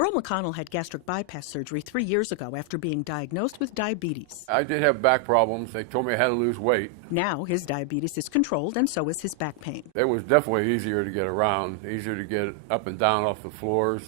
Earl McConnell had gastric bypass surgery 3 years ago after being diagnosed with diabetes. I did have back problems. They told me I had to lose weight. Now his diabetes is controlled and so is his back pain. It was definitely easier to get around, easier to get up and down off the floors,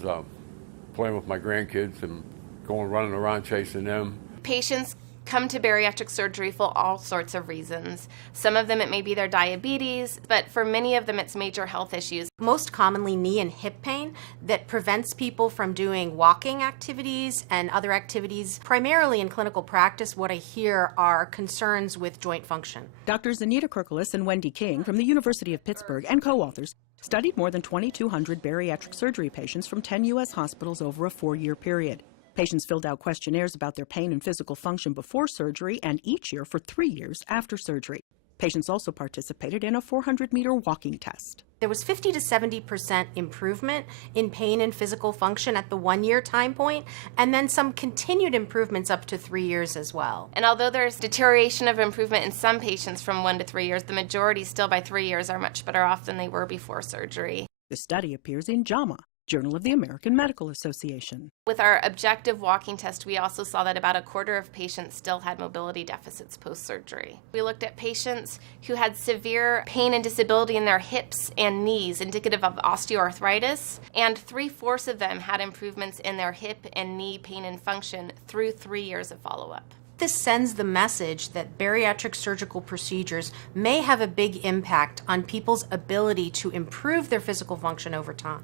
playing with my grandkids and going running around chasing them. Patients come to bariatric surgery for all sorts of reasons. Some of them it may be their diabetes, but for many of them it's major health issues. Most commonly knee and hip pain that prevents people from doing walking activities and other activities. Primarily in clinical practice, what I hear are concerns with joint function. Doctors Anita Kirklis and Wendy King from the University of Pittsburgh and co-authors studied more than 2,200 bariatric surgery patients from 10 U.S. hospitals over a 4-year period. Patients filled out questionnaires about their pain and physical function before surgery and each year for 3 years after surgery. Patients also participated in a 400-meter walking test. There was 50 to 70% improvement in pain and physical function at the 1-year time point, and then some continued improvements up to 3 years as well. And although there's deterioration of improvement in some patients from 1 to 3 years, the majority still by 3 years are much better off than they were before surgery. The study appears in JAMA, Journal of the American Medical Association. With our objective walking test, we also saw that about a quarter of patients still had mobility deficits post-surgery. We looked at patients who had severe pain and disability in their hips and knees, indicative of osteoarthritis, and 3/4 of them had improvements in their hip and knee pain and function through 3 years of follow-up. This sends the message that bariatric surgical procedures may have a big impact on people's ability to improve their physical function over time.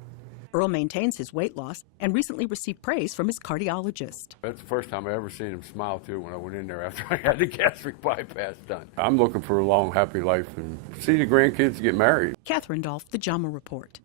Earl maintains his weight loss and recently received praise from his cardiologist. That's the first time I ever seen him smile, too, when I went in there after I had the gastric bypass done. I'm looking for a long, happy life and see the grandkids get married. Catherine Dolph, The JAMA Report.